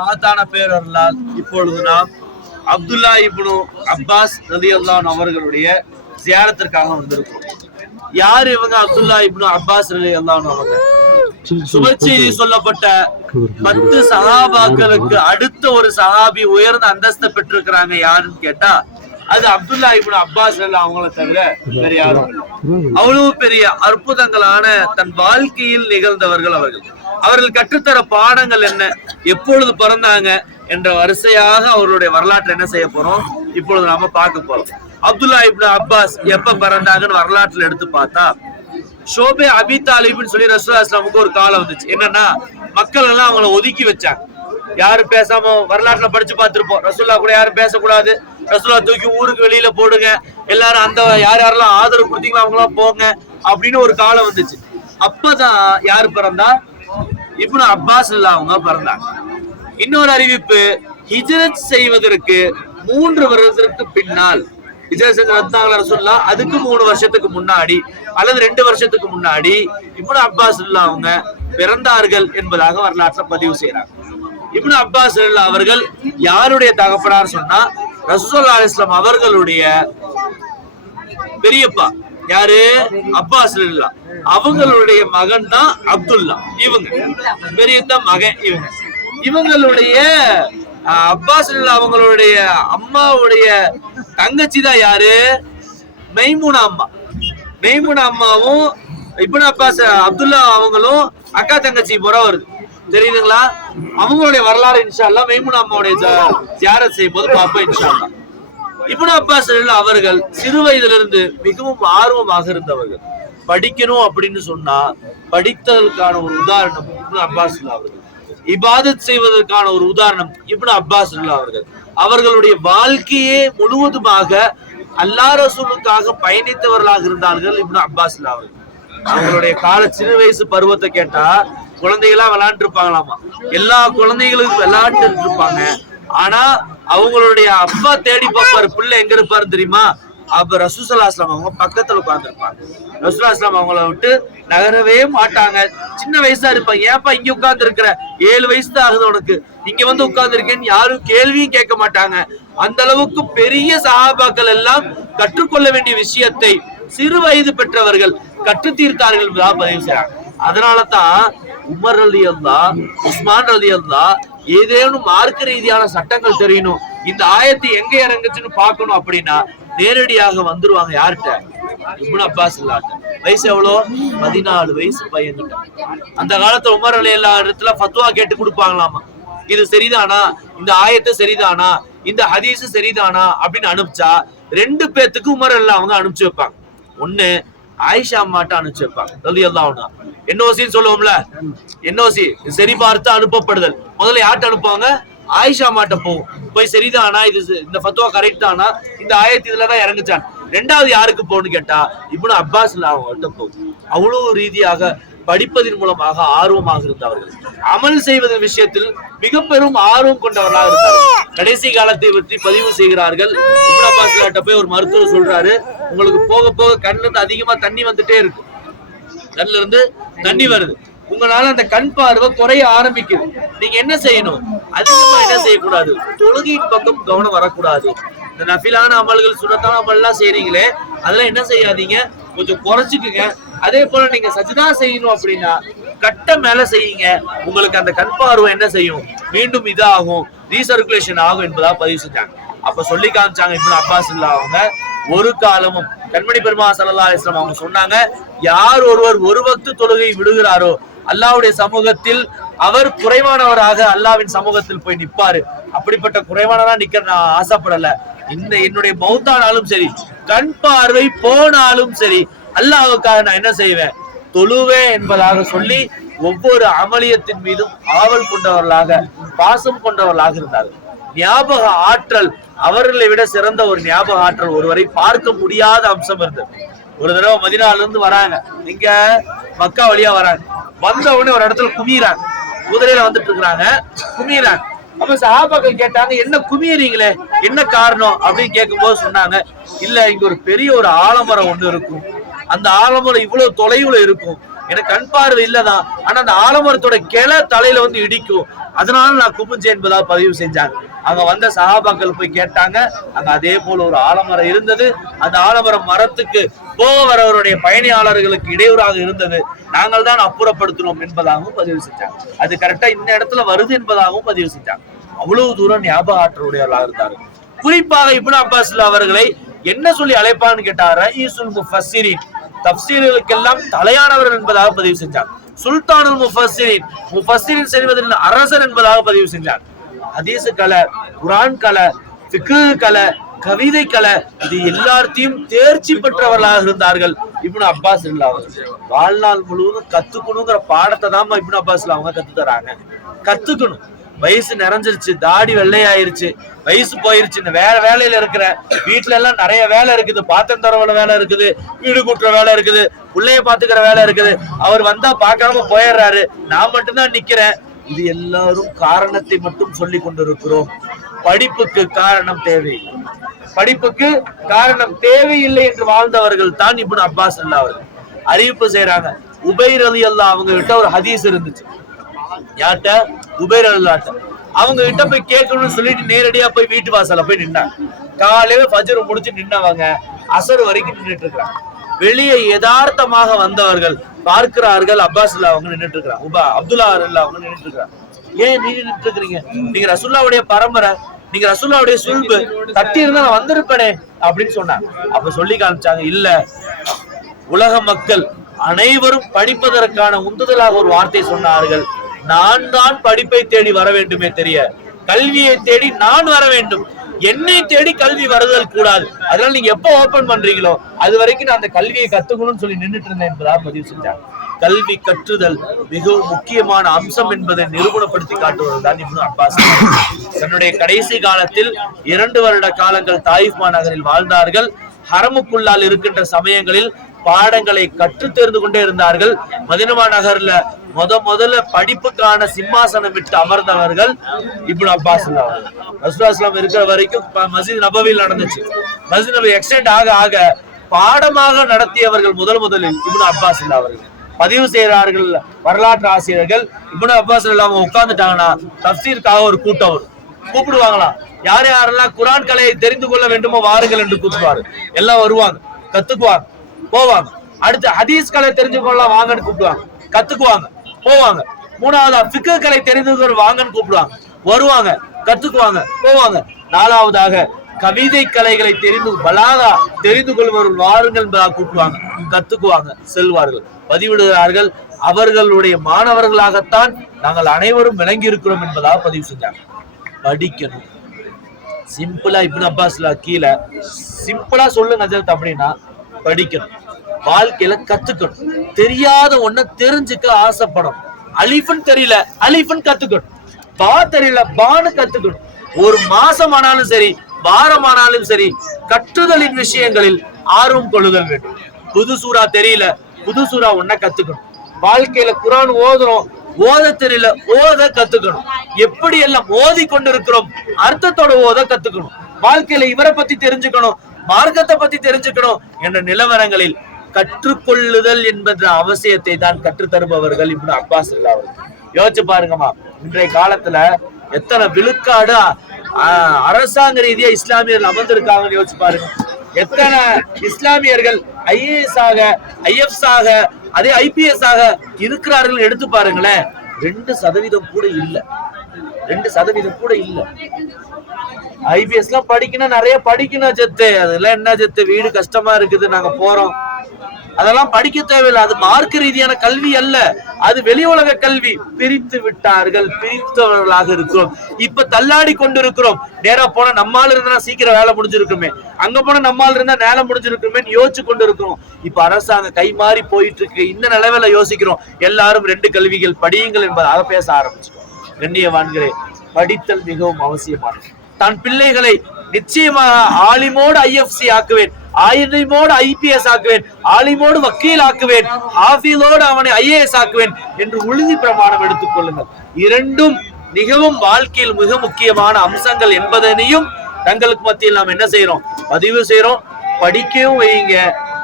மகத்தான பேரர்களால் இப்பொழுது நாம் அப்துல்லா இப்னு அப்பாஸ் ரலியல்லாஹு அவர்களுடைய ஜியாரத்திற்காக வந்திருக்கிறோம். யார் இவங்க? அப்துல்லா இப்னு அப்பாஸ் ரலியல்லாஹு அவங்க சுபச்செய்தி சொல்லப்பட்ட 10 சஹாபாக்களுக்கு அடுத்த ஒரு சஹாபி உயர்ந்த அந்தஸ்தை பெற்றிருக்கிறாங்க. யாருன்னு கேட்டா அது அப்துல்லா இப்னு அப்பாஸ் அவங்கள தவிர வேற யாரும். அவ்வளவு பெரிய அற்புதங்களான தன் வாழ்க்கையில் நிகழ்ந்தவர்கள் அவர்கள் கற்றுத்தர பாடங்கள் என்ன, எப்பொழுது பிறந்தாங்க என்ற வரிசையாக அவருடைய வரலாற்றை என்ன செய்ய போறோம், இப்பொழுது நாம பார்க்க போறோம். அப்துல்லா இப்னு அப்பாஸ் எப்ப பிறந்தாங்கன்னு வரலாற்றுல எடுத்து பார்த்தா, ஷோபே அபி தாலிப்னு சொல்லி ரசூலுல்லாஹி ஸல்லல்லாஹு அலைஹி வஸல்லம் ஒரு காலம் வந்துச்சு. என்னன்னா மக்கள் எல்லாம் அவங்கள ஒதுக்கி வச்சாங்க. யாரும் பேசாம வரலாற்றுல படிச்சு பார்த்திருப்போம். ரசூலுல்லாஹ் கூட யாரும் பேசக்கூடாது, ரசூலுல்லாஹ் தூக்கி ஊருக்கு வெளியில போடுங்க, எல்லாரும் அந்த யாரெல்லாம் ஆதரவு கொடுத்தீங்களோ அவங்களாம் போங்க அப்படின்னு ஒரு காலம் வந்துச்சு. அப்பதான் யாரு பிறந்தா? இப்னு அப்பாஸ் அவங்க பிறந்தாங்க. இன்னொரு அறிவிப்பு, ஹிஜ்ரத் செய்வதற்கு 3 வருடத்திற்கு பின்னால் ரசூலுல்லாஹ் அதுக்கு 3 வருஷத்துக்கு முன்னாடி அல்லது 2 வருஷத்துக்கு முன்னாடி இப்னு அப்பாஸ் அவங்க பிறந்தார்கள் என்பதாக வரலாற்றை பதிவு செய்யறாங்க. இப்னு அப்பாஸ் அவர்கள் யாருடைய தகப்பனார் சொன்னா, ரசூலுல்லாஹி அலைஹி வஸல்லம் அவர்களுடைய பெரியப்பா. யாரு? அப்பாஸ் அவங்களுடைய மகன் தான் அப்துல்லா. இவங்க பெரியத்த மகன். இவங்களுடைய அப்பாஸ் அவங்களுடைய அம்மாவுடைய தங்கச்சி தான் யாரு? மைமூனா அம்மா. மைமூனா அம்மாவும் இப்னு அப்பாஸ் அப்துல்லா அவங்களும் அக்கா தங்கச்சி முறை வருது, தெரியுதுங்களா? அவங்களுடைய வரலாறு இன்ஷா அல்லாஹ் மைமூனா அம்மாவுடைய ஜியாரத் செய்யும் போது பார்ப்போம் இன்ஷா அல்லாஹ். இப்னு அப்பாஸ் அவர்கள் சிறு வயதிலிருந்து மிகவும் ஆர்வமாக இருந்தவர்கள். படிக்கணும் அப்படின்னு சொன்னா படித்ததற்கான ஒரு உதாரணம் இப்னு அப்பாஸ் அவர்கள். இபாதத் செய்வதற்கான ஒரு உதாரணம் இப்னு அப்பாஸ் அவர்கள். அவர்களுடைய வாழ்க்கையே முழுவதுமாக அல்லாஹ் ரசூலுக்காக பயணித்தவர்களாக இருந்தார்கள் இப்னு அப்பாஸ் அவர்கள். அவங்களுடைய கால சிறு வயசு பருவத்தை கேட்டா குழந்தைகளா விளையாண்டு இருப்பாங்களாமா. எல்லா குழந்தைகளுக்கும் விளையாண்டு இருப்பாங்க. ஆனா அவங்களுடைய அப்பா தேடி பார்ப்பாரு, பிள்ளை எங்க இருப்பாரு தெரியுமா? அப்ப ரசூலுல்லாஹி ஸல்லல்லாஹு அலைஹி வஸல்லம் அவங்க பக்கத்துல உட்கார்ந்துருப்பாங்க. ரசூலுல்லாஹி ஸல்லல்லாஹு அலைஹி வஸல்லம் அவங்கள விட்டு நகரவே மாட்டாங்க. சின்ன வயசா இருப்பாங்க. ஏப்பா இங்க உட்கார்ந்து இருக்கிற, 7 வயசு தான் ஆகுது உனக்கு, இங்க வந்து உட்கார்ந்து இருக்கேன்னு யாரும் கேள்வியும் கேட்க மாட்டாங்க. அந்த அளவுக்கு பெரிய சஹாபாக்கள் எல்லாம் கற்றுக்கொள்ள வேண்டிய விஷயத்தை சிறு வயது பெற்றவர்கள் கற்று தீர்த்தார்கள் என்பதாக பதிவு செய்றாங்க. அதனாலதான் உமர் ரலியல்லாஹு, உஸ்மான் ரலியல்லாஹு ஏதேனும் மார்க்க ரீதியான சட்டங்கள் தெரியணும், இந்த ஆயத்து எங்க இறங்குச்சுன்னு பார்க்கணும் அப்படின்னா நேரடியாக வந்துருவாங்க. யார்கிட்ட? இப்னு அப்பாஸ். வயசு எவ்வளோ? 14 வயசு பையன். அந்த காலத்துல உமர் ரலியல்லாஹு இடத்துல ஃபத்வா கேட்டு கொடுப்பாங்களாமா. இது சரிதானா, இந்த ஆயத்து சரிதானா, இந்த ஹதீஸ் சரிதானா அப்படின்னு அனுப்பிச்சா 2 பேத்துக்கு உமர் ரலியல்லாஹு அவங்க அனுப்பிச்சு வைப்பாங்க. ஒண்ணு ஆயிஷா அம்மாட்ட அனுப்பிச்சு வைப்பாங்க ரலியல்லாஹு அன்ஹா. என்ஓசின்னு சொல்லுவோம்ல, என்ஓசி சரி பார்த்து அனுப்பப்படுதல். முதல்ல யார்கிட்ட அனுப்புவாங்க? ஆயிஷா அம்மாட்ட போகும். போய் சரிதானா, இது இந்த ஃபத்வா கரெக்ட் தானா, இந்த ஆயத்து இதுலதான் இறங்குச்சான். 2வது யாருக்கு போகணும்னு கேட்டா இப்னு அப்பாஸ் அவங்கள்ட்ட போகும். அவ்வளவு ரீதியாக படிப்பதன் மூலமாக ஆர்வமாக இருந்தவர்கள். அமல் செய்வதன் விஷயத்தில் மிக பெரும் ஆர்வம் கொண்டவர்களாக இருந்தார்கள். கடைசி காலத்தை பற்றி பதிவு செய்கிறார்கள். இப்னு அப்பாஸ் கிட்ட போய் ஒரு மருத்துவர் சொல்றாரு, உங்களுக்கு போக போக கண்ணுல இருந்து அதிகமா தண்ணி வந்துட்டே இருக்கு, கண்ணுல இருந்து தண்ணி வருது, உங்களால அந்த கண் பார்வை குறைய ஆரம்பிக்குது. நீங்க என்ன செய்யணும்? அதிகமா என்ன செய்யக்கூடாது? தொழுகையின் பக்கம் கவனம் வரக்கூடாது. இந்த நஃபிலான அமல்கள், சுன்னத்தான அமல்லாம் செய்றீங்களே, அதெல்லாம் என்ன செய்யாதீங்க, கொஞ்சம் குறைச்சிக்குங்க. அதே போல நீங்க சஜ்தா செய்யணும் அப்படின்னா கட்ட மேல செய்யுங்க. உங்களுக்கு அந்த கண் பார்வை என்ன செய்யும்? மீண்டும் இதாகும், ரீசர்குலேஷன் ஆகும் என்பதா பதிவு செஞ்சாங்க. அப்ப சொல்லி காமிச்சாங்க இப்னு அப்பாஸ் அவங்க. ஒரு காலமும் கண்மணி பெருமாள் ஸல்லல்லாஹு அலைஹி வஸல்லம் அவங்க சொன்னாங்க, யார் ஒருவர் ஒரு வக்து தொழுகை விடுகிறாரோ அல்லாஹ்வுடைய சமூகத்தில் அவர் குறைவானவராக அல்லாஹ்வின் சமூகத்தில் போய் நிற்பாரு. அப்படிப்பட்ட குறைவானவரா நிக்க நான் ஆசைப்படல. என்னுடைய மௌத்தானாலும் சரி, கண் பார்வை போனாலும் சரி, அல்லாஹ்வுக்காக நான் என்ன செய்வேன்? தொழுவேன் என்பதாக சொல்லி ஒவ்வொரு அமலியத்தின் மீதும் ஆவல் கொண்டவர்களாக, பாசம் கொண்டவர்களாக இருந்தார்கள். ஞாபக ஆற்றல், அவர்களை விட சிறந்த ஒரு ஞாபக ஆற்றல் ஒருவரை பார்க்க முடியாத அம்சம் இருந்தது. ஒரு தடவை மதீனால இருந்து வராங்க, இங்க மக்கா வழியா வராங்க. வந்த உடனே ஒரு இடத்துல குமிறாங்க, குதிரையில வந்துட்டு இருக்கிறாங்க, குமிறாங்க. அப்ப சஹாபாக்கள் கேட்டாங்க, என்ன குமியறீங்களே, என்ன காரணம் அப்படின்னு கேட்கும் போது சொன்னாங்க, இல்ல இங்க ஒரு பெரிய ஒரு ஆலமரம் ஒண்ணு இருக்கும், அந்த ஆலமரம் இவ்வளவு தொலைவுல இருக்கும், எனக்கு கண் பார்வை இல்லதான், ஆனா அந்த ஆலமரத்தோட கிளை தலையில வந்து இடிக்கும், அதனால நான் குமிஞ்சேன் என்பதாக பதிவு செஞ்சாங்க. அங்க வந்த சஹாபாக்கள் போய் கேட்டாங்க. அங்க அதே போல ஒரு ஆலமரம் இருந்தது. அந்த ஆலமரம் மரத்துக்கு போக வரவருடைய பயணியாளர்களுக்கு இடையூறாக இருந்தது. நாங்கள் தான் அப்புறப்படுத்தினோம் என்பதாகவும் பதிவு செஞ்சாங்க. அது கரெக்டா இந்த இடத்துல வருது என்பதாகவும் பதிவு செஞ்சாங்க. அவ்வளவு தூரம் ஞாபக ஆற்றலுடையவர்களாக இருந்தாரு. குறிப்பாக இப்னு அப்பாஸ் அவர்களை என்ன சொல்லி அழைப்பான்னு கேட்டாரு, ரயீசுல் முஃபஸ்ஸிரீன், தஃப்சீர்களுக்கெல்லாம் தலையானவர் என்பதாக பதிவு செஞ்சார். சுல்தானுல் முஃபஸ்ஸிரீன், முஃபஸ்ஸிரீன் செய்வதில் அரசர் என்பதாக பதிவு செஞ்சார். ஹதீஸ் கலை, குர்ஆன் கலை, ஃபிக்ஹ் கலை, கவிதை கலை, இது எல்லாத்தையும் தேர்ச்சி பெற்றவர்களாக இருந்தார்கள் இப்னு அப்பாஸ் அவர்கள். வாழ்நாள் முழுவதும் கத்துக்கணுங்கிற பாடத்தை தான் இப்னு அப்பாஸ் அவங்க கத்து தராங்க. கத்துக்கணும். வயசு நிறைஞ்சிருச்சு, தாடி வெள்ளையாயிருச்சு, வயசு போயிருச்சு, இந்த வேற வேலையில இருக்கிற, வீட்டுல எல்லாம் நிறைய வேலை இருக்குது, பாத்திரம் தரவல வேலை இருக்குது, வீடு கூட்டுற வேலை இருக்குது, பிள்ளைய பாத்துக்கிற வேலை இருக்குது, அவர் வந்தா பார்க்காம போயிடுறாரு, நான் மட்டும்தான் நிக்கிறேன். இது எல்லாரும் காரணத்தை மட்டும் சொல்லி கொண்டிருக்கிறோம். படிப்புக்கு காரணம் தேவை, படிப்புக்கு காரணம் தேவையில்லை என்று வாழ்ந்தவர்கள் தான் இப்னு அப்பாஸ் அவர்கள். அறிவிப்பு செய்யறாங்க. உபைர் ரலியல்லாஹு அவங்க கிட்ட ஒரு ஹதீஸ் இருந்துச்சு. யார்கிட்ட? உபைர் ரலியல்லாஹு. அவங்க கிட்ட போய் கேட்கணும்னு சொல்லிட்டு நேரடியா போய் வீட்டு வாசல்ல போய் நின்னாங்க. காலையில ஃபஜ்ர் முடிச்சு நின்னவங்க அசர் வரைக்கும் நின்றுட்டு இருக்காங்க. வெளியே யதார்த்தமாக வந்தவர்கள் பார்க்கிறார்கள், அப்பாஸ் அவங்க நின்றுட்டு இருக்காங்க, அப்துல்லா அவங்க நின்றுட்டு இருக்காங்க. ஏன் நீ நின்றுட்டு இருக்கிறீங்க? நீங்க ரசூலுல்லாஹ்வுடைய பரம்பரை, நீங்க ரசூலுல்லாஹ்வுடைய சுல்பு, தட்டி இருந்தா நான் வந்திருப்பேனே அப்படின்னு சொன்னாங்க. அப்ப சொல்லி காமிச்சாங்க, இல்ல, உலக மக்கள் அனைவரும் படிப்பதற்கான உந்துதலாக ஒரு வார்த்தை சொன்னார்கள். நான் தான் படிப்பை தேடி வர வேண்டுமே தெரிய, கல்வியை தேடி நான் வர வேண்டும், என்னை தேடி கல்வி வருதல் கூடாது. அதனால நீங்க எப்ப ஓபன் பண்றீங்களோ அது வரைக்கும் நான் அந்த கல்வியை கத்துக்கணும்னு சொல்லி நின்றுட்டு இருந்தேன் என்பதாக பதிவு செஞ்சாங்க. கல்வி கற்றுதல் மிகவும் முக்கியமான அம்சம் என்பதை நிரூபணப்படுத்தி காட்டுவதுதான் இப்னு அப்பாஸ். தன்னுடைய கடைசி காலத்தில் 2 வருட காலங்கள் தாயிஃப் மாநகரில் வாழ்ந்தார்கள். ஹரமுக்குள்ளால் இருக்கின்ற சமயங்களில் பாடங்களை கற்று தெரிந்து கொண்டே இருந்தார்கள். மதீனா நகர்ல முதல்ல படிப்புக்கான சிம்மாசனம் விட்டு அமர்ந்தவர்கள் இப்னு அப்பாஸ். ரசூலுல்லாஹ் இருக்கிற வரைக்கும் மஸ்ஜித் நபவியில் நடந்துச்சு. மஸ்ஜித் நபவி எக்ஸ்டெண்ட் ஆக ஆக பாடமாக நடத்தியவர்கள் முதலில் இப்னு அப்பாஸ் அவர்கள். பதிவு செய்கிறார்கள் வரலாற்று ஆசிரியர்கள். இப்னு அப்பாஸ் அவங்க உட்கார்ந்துட்டாங்கன்னா தஃப்சீருக்காக ஒரு கூட்டம் கூப்பிடுவாங்களாம். யார் யாரெல்லாம் குர்ஆன் கலையை தெரிந்து கொள்ள வேண்டுமோ வாருங்கள் என்று கூப்பிடுவாரு. எல்லாம் வருவாங்க, கத்துக்குவாங்க, போவாங்க. அடுத்து ஹதீஸ் கலை தெரிஞ்சு கொள்ளலாம் வாங்கன்னு கூப்பிடுவாங்க, கத்துக்குவாங்க, போவாங்க. 3வது ஃபிக்ஹ் கலை தெரிந்து கொள்ள வாங்கன்னு கூப்பிடுவாங்க, வருவாங்க, கத்துக்குவாங்க, போவாங்க. 4வதாக கவிதை கலைகளை பலாகா தெரிந்து கொள்பவர்கள் வாருங்கள் என்பதாக கூப்பிடுவாங்க, கத்துக்குவாங்க, செல்வார்கள், பதிவிடுகிறார்கள். அவர்களுடைய மாணவர்களாகத்தான் நாங்கள் அனைவரும் விளங்கி இருக்கிறோம் என்பதாக பதிவு செஞ்சாங்க. படிக்கணும். சிம்பிளா இப்னு அப்பாஸ் கீழே சிம்பிளா சொல்லுங்க ஹஜ்ரத் அப்படின்னா படிக்கணும். வாழ்க்கையில கத்துக்கணும். தெரியாத ஒண்ண தெரிஞ்சுக்க ஆசைப்படணும். அலிஃபன் தெரியல, அலிஃபன் கத்துக்கணும். பா தெரியல, பான்னு கத்துக்கணும். ஒரு மாசம் ஆனாலும் சரி, வாரமானாலும் சரி, கற்றுதலின் விஷயங்களில் ஆர்வம் கொள்ளுதல் வேண்டும். புது சூறா தெரியல, புது சூறா ஒன்ன கத்துக்கணும். வாழ்க்கையில குர்ஆன் ஓதுறோம், ஓத தெரியல, ஓத கத்துக்கணும். எப்படி எல்லாம் ஓதி கொண்டிருக்கிறோம், அர்த்தத்தோட ஓத கத்துக்கணும். வாழ்க்கையில இவரை பத்தி தெரிஞ்சுக்கணும், மார்க்கத்தை பத்தி தெரிஞ்சுக்கணும் என்ற நிலவரங்களில் கற்றுக்கொள்ளுதல் என்பது அவசியத்தை தான் கற்றுத்தருபவர்கள் இப்னு அப்பாஸ் அவர்கள். யோசிச்சு பாருங்கம்மா, இன்றைய காலத்துல எத்தனை விழுக்காடு அரசாங்க ரீதியா இஸ்லாமியர்கள் அமர்ந்திருக்காங்கன்னு யோசிச்சு பாருங்க. எத்தனை இஸ்லாமியர்கள் IAS ஆக, IFS ஆக, அதே IPS ஆக இருக்கிறார்கள் எடுத்து பாருங்களேன். 2% கூட இல்ல, 2% கூட இல்ல. IPS எல்லாம் படிக்கணும், நிறைய படிக்கணும் ஜெத்து. அதெல்லாம் என்ன ஜெத்து, வீடு கஷ்டமா இருக்குது, நாங்க போறோம், அதெல்லாம் படிக்க தேவையில்லை. அது மார்க்க ரீதியான கல்வி அல்ல, அது வெளி உலக கல்வி. பிரித்து விட்டார்கள், பிரித்தவர்களாக இருக்கிறோம். இப்ப தள்ளாடி கொண்டிருக்கிறோம். நேரா போனா நம்மால இருந்தா சீக்கிரம் வேலை முடிஞ்சிருக்குமே, அங்க போனா நம்மால இருந்தா வேலை முடிஞ்சிருக்குமே யோசிச்சு கொண்டு இருக்கிறோம். இப்ப அரசாங்கம் கை மாறி போயிட்டு இருக்கு. இந்த நிலைமையில யோசிக்கிறோம், எல்லாரும் 2 கல்விகள் படியுங்கள் என்பதாக பேச ஆரம்பிச்சிட்டோம். கண்ணியவான்களே, படித்தல் மிகவும் அவசியமானது. தன் பிள்ளைகளை நிச்சயமாக ஆலிமோடு IFC ஆக்குவேன், ஆலிமோடு IPS ஆக்குவேன், ஆலிமோடு வக்கீல் ஆக்குவேன், ஹாஃபிலோடு அவனை IAS ஆக்குவேன் என்று உறுதி பிரமாணம் எடுத்துக் கொள்ளுங்கள். இரண்டும் மிகவும் வாழ்க்கையில் மிக முக்கியமான அம்சங்கள் என்பதனையும் தங்களுக்கு மத்தியில் நாம் என்ன செய்யறோம், பதிவு செய்யறோம். படிக்கவும் வைங்க,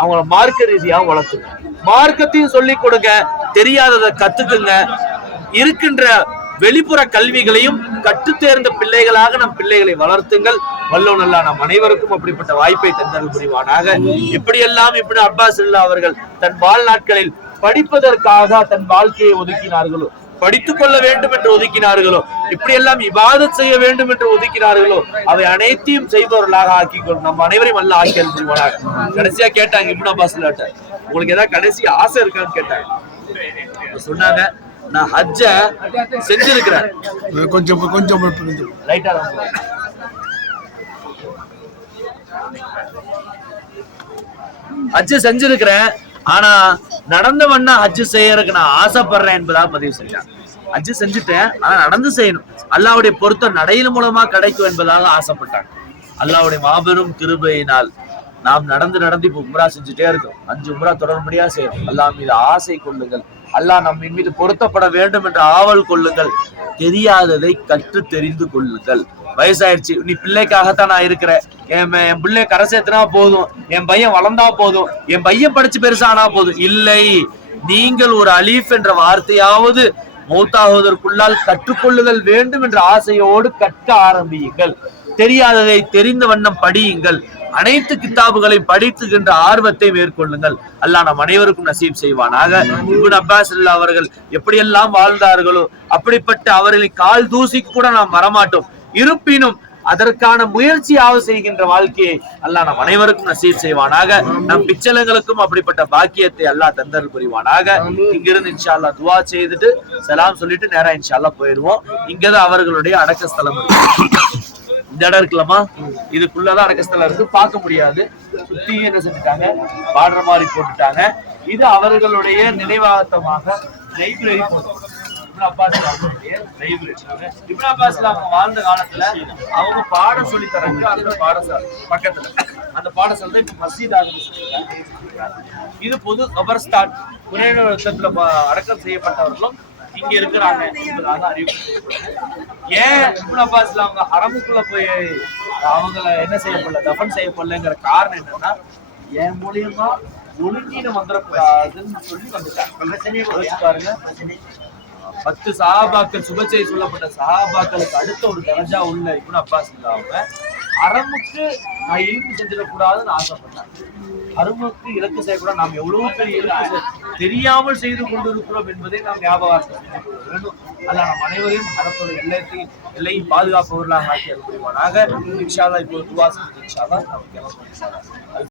அவங்கள மார்க்க ரீதியா வளர்த்துங்க, மார்க்கத்தையும் சொல்லிக் கொடுங்க, தெரியாததை கத்துக்குங்க. இருக்கின்ற வெளிப்புற கல்விகளையும் கற்று தேர்ந்த பிள்ளைகளாக நம் பிள்ளைகளை வளர்த்துங்கள். வல்லோன் அல்லாஹ் நம் அனைவருக்கும் அப்படிப்பட்ட வாய்ப்பை தந்தருள் புரிவானாக. இப்படியெல்லாம் இப்னு அப்பாஸ் ரலியல்லாஹு அவர்கள் தன் வாழ்நாட்களில் படிப்பதற்காக தன் வாழ்க்கையை ஒதுக்கினார்களோ, படித்துக் கொள்ள வேண்டும் என்று ஒதுக்கினார்களோ, இப்படி எல்லாம் இபாதத் செய்ய வேண்டும் என்று ஒதுக்கினார்களோ, அவை அனைத்தையும் செய்பவர்களாக ஆக்கிக்கொள்ளும். நம்ம அனைவரையும் அல்ல ஆக்கியல் புரிவானாக. கடைசியா கேட்டாங்க இப்னு அப்பாஸ் ரலியல்லாஹு, உங்களுக்கு ஏதாவது கடைசி ஆசை இருக்கான்னு கேட்டாங்க. சொன்னாங்க, நான் ஹஜ்ஜ செஞ்சிருக்கிறேன். கொஞ்சம் லைட்டா ஹஜ்ஜ செஞ்சிருக்கிறேன், ஆனா நடந்த வண்ணா ஹஜ்ஜு செய்யறதுக்கு நான் ஆசைப்படுறேன் என்பதாக பதிவு செஞ்சாங்க. ஹஜ்ஜு செஞ்சுட்டேன், ஆனா நடந்து செய்யணும், அல்லாஹ்வுடைய பொருத்தம் நடையின் மூலமா கிடைக்கும் என்பதாக ஆசைப்பட்டாங்க. அல்லாஹ்வுடைய மாபெரும் கிருபையினால் நாம் நடந்து இப்ப உம்ரா செஞ்சுட்டே இருக்கோம். 5 உம்ரா தொடர்படியா செய்யணும். அல்லாஹ் மீது ஆசை கொள்ளுங்கள், அல்லாஹ் நம்ம மீது பொருத்தப்பட வேண்டும் என்ற ஆவல் கொள்ளுங்கள். தெரியாததை கற்று தெரிந்து கொள்ளுங்கள். வயசாயிருச்சு, நீ பிள்ளைக்காகத்தான் நான் இருக்கிறேன், என் பிள்ளை கரை சேர்த்துனா போதும், என் பையன் வளர்ந்தா போதும், என் பையன் படிச்சு பெருசானா போதும். இல்லை, நீங்கள் ஒரு அலீஃப் என்ற வார்த்தையாவது மௌத்தாகுவதற்குள்ளால் கற்றுக்கொள்ளுதல் வேண்டும் என்ற ஆசையோடு கற்க ஆரம்பியுங்கள். தெரியாததை தெரிந்த வண்ணம் படியுங்கள். அனைத்து கித்தாபுகளை படித்துகின்ற ஆர்வத்தை மேற்கொள்ளுங்கள். அல்லாஹ் நம் அனைவருக்கும் நசீப் செய்வானாக. இப்னு அப்பாஸ் ரலியல்லாஹு அவர்கள் எப்படியெல்லாம் வாழ்ந்தார்களோ அப்படிப்பட்ட அவர்களின் கால் தூசிக்கு கூட நாம் வரமாட்டோம். இருப்பினும் அதற்கான முயற்சியாக செய்கின்ற வாழ்க்கையை அல்லாஹ் நம் அனைவருக்கும் நசீப் செய்வானாக. நம் பிச்சலங்களுக்கும் அப்படிப்பட்ட பாக்கியத்தை அல்லாஹ் தந்தருள் புரிவானாக. இங்கிருந்து இன்ஷா அல்லாஹ் துவா செய்துட்டு சலாம் சொல்லிட்டு நேரா இன்ஷா அல்லாஹ் போயிடுவோம். இங்கதான் அவர்களுடைய அடக்க ஸ்தலம் இருக்கு. இந்த இடம் இருக்கலாமா, இதுக்குள்ளதான் அடக்கஸ்தலம் இருக்கு, பார்க்க முடியாது. சுத்தி என்ன செஞ்சுட்டாங்க, பாடுற மாதிரி போட்டுட்டாங்க. இது அவர்களுடைய நினைவாகத்தமாக லைப்ரரி போட்டு இப்னு அப்பாஸ் அவங்க வாழ்ந்த காலத்துல அவங்க பாடம் சொல்லி தராங்க. அந்த பாடசாலை பக்கத்துல, அந்த பாடசாலை தான் இப்ப மஸ்ஜித் ஆகுது. இது பொது கபர்ஸ்தான். குறைந்த அடக்கம் செய்யப்பட்டவர்களும் இங்க இருக்கிறாங்க என்பதாக அறிவிப்பு. ஏன் இப்னு அப்பாஸ் அவங்க ஹரமுக்குள்ள போய் அவங்கள என்ன செய்யப்படல, தஃபன் செய்யப்படலங்கிற காரணம் என்னன்னா, என் மூலியமா ஒழுங்கீனம் வந்துடக்கூடாதுன்னு சொல்லி வந்துட்டாங்க. பாருங்க, 10 சஹாபாக்கள் சுபச்செய்தி சொல்லப்பட்ட சஹாபாக்களுக்கு அடுத்த ஒரு தரஜா உள்ள இப்னு அப்பாஸ் அவங்க அரமுக்கு நான் இழுக்கு செஞ்சிடக்கூடாதுன்னு ஆசைப்பட்டாங்க. அருமுக்கு இலக்கு செய்யக்கூடாது. நாம் எவ்வளவு பெரிய இலக்கு தெரியாமல் செய்து கொண்டிருக்கிறோம் என்பதை நாம் ஞாபகம் வேண்டும். அல்லாஹ் நம் அனைவரையும் அரசோட எல்லையும் பாதுகாப்பவர்களாக ஆக்கி அருள்வானாக. இன்ஷா அல்லாஹ் இப்போ துவா செஞ்சு இன்ஷா அல்லாஹ் நமக்கு